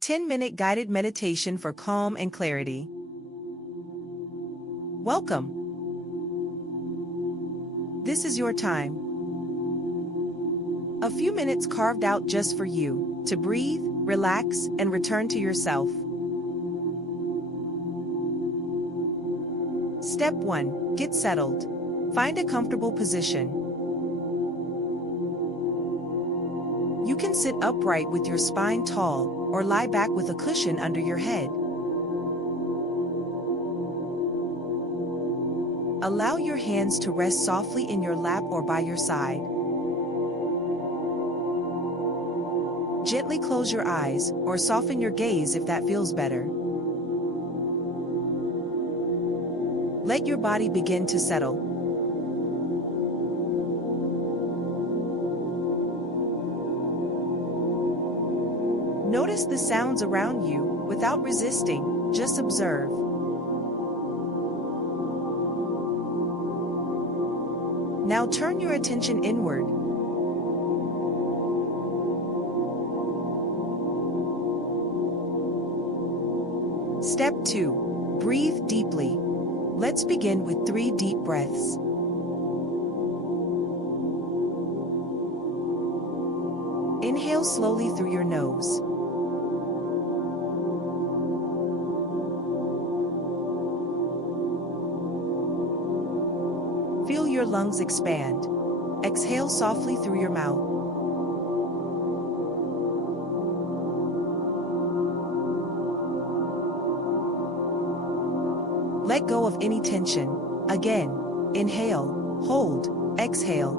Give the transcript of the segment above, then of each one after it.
10-minute guided meditation for calm and clarity. Welcome. This is your time. A few minutes carved out just for you to breathe, relax, and return to yourself. Step 1. Get settled. Find a comfortable position. You can sit upright with your spine tall, or lie back with a cushion under your head. Allow your hands to rest softly in your lap or by your side. Gently close your eyes, or soften your gaze if that feels better. Let your body begin to settle. Notice the sounds around you, without resisting, just observe. Now turn your attention inward. Step 2. Breathe deeply. Let's begin with 3 deep breaths. Inhale slowly through your nose. Feel your lungs expand. Exhale softly through your mouth. Let go of any tension. Again, inhale, hold, exhale.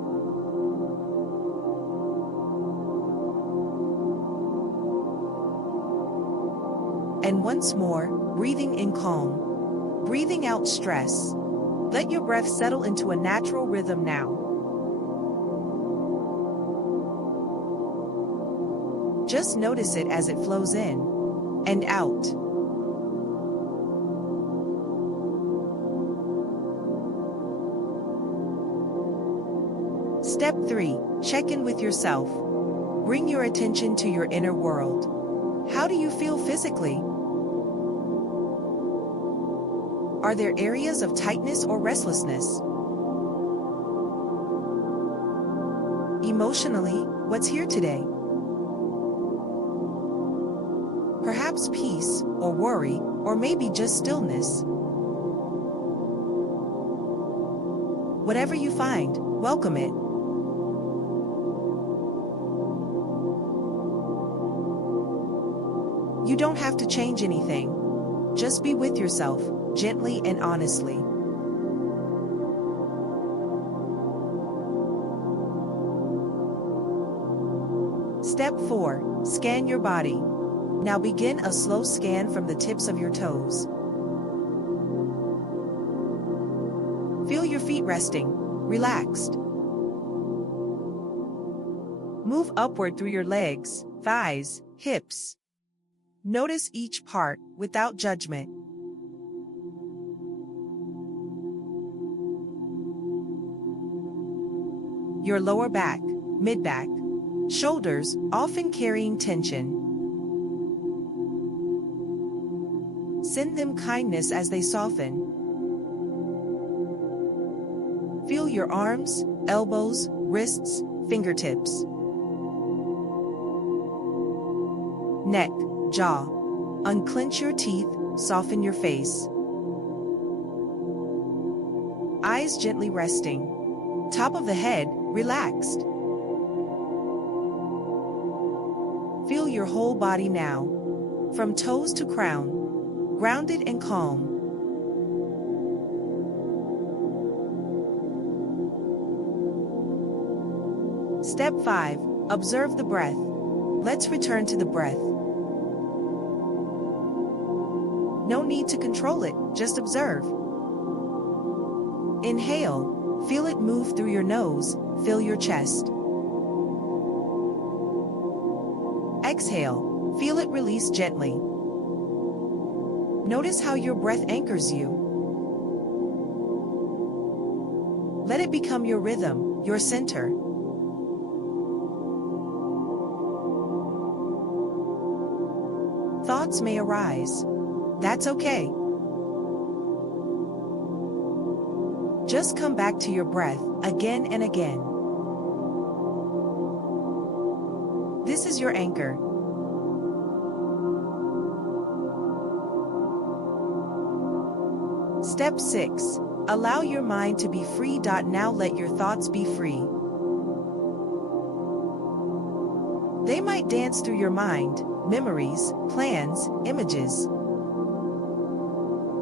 And once more, breathing in calm. Breathing out stress. Let your breath settle into a natural rhythm now. Just notice it as it flows in and out. Step 3. Check in with yourself. Bring your attention to your inner world. How do you feel physically? Are there areas of tightness or restlessness? Emotionally, what's here today? Perhaps peace, or worry, or maybe just stillness. Whatever you find, welcome it. You don't have to change anything. Just be with yourself, gently and honestly. Step 4. Scan your body. Now begin a slow scan from the tips of your toes. Feel your feet resting, relaxed. Move upward through your legs, thighs, hips. Notice each part, without judgment. Your lower back, mid-back, shoulders, often carrying tension. Send them kindness as they soften. Feel your arms, elbows, wrists, fingertips. Neck, jaw. Unclench your teeth, soften your face. Eyes gently resting. Top of the head, relaxed. Feel your whole body now, from toes to crown, grounded and calm. Step 5. Observe the breath. Let's return to the breath. No need to control it, just observe. Inhale, feel it move through your nose, fill your chest. Exhale, feel it release gently. Notice how your breath anchors you. Let it become your rhythm, your center. Thoughts may arise. That's okay. Just come back to your breath again and again. This is your anchor. Step 6. Allow your mind to be free. Now let your thoughts be free. They might dance through your mind, memories, plans, images.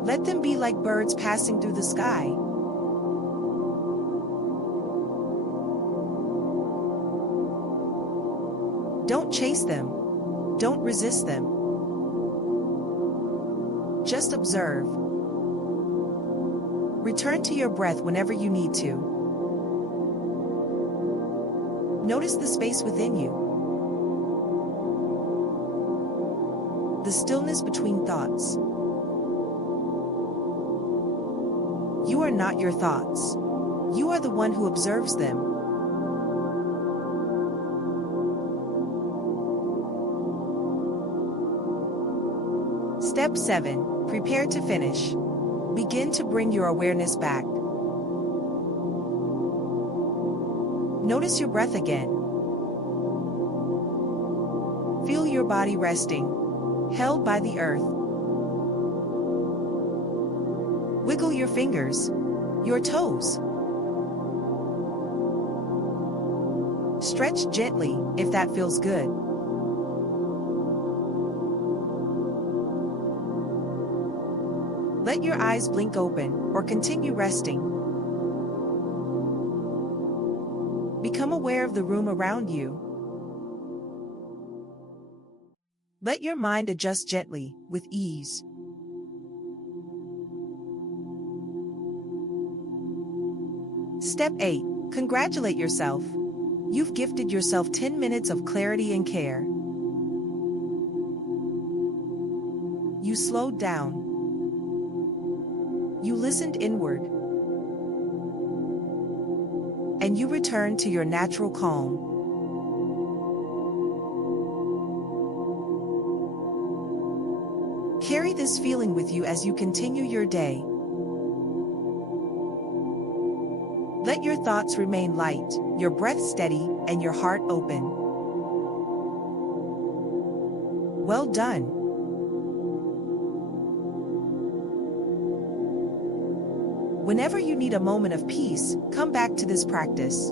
Let them be like birds passing through the sky. Don't chase them. Don't resist them. Just observe. Return to your breath whenever you need to. Notice the space within you. The stillness between thoughts. You are not your thoughts. You are the one who observes them. Step 7. Prepare to finish. Begin to bring your awareness back. Notice your breath again. Feel your body resting, held by the earth. Wiggle your fingers, your toes. Stretch gently if that feels good. Let your eyes blink open or continue resting. Become aware of the room around you. Let your mind adjust gently, with ease. Step 8. Congratulate yourself. You've gifted yourself 10 minutes of clarity and care. You slowed down. You listened inward. And you returned to your natural calm. Carry this feeling with you as you continue your day. Let your thoughts remain light, your breath steady, and your heart open. Well done. Whenever you need a moment of peace, come back to this practice.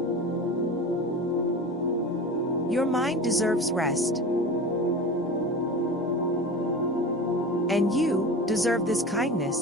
Your mind deserves rest. And you deserve this kindness.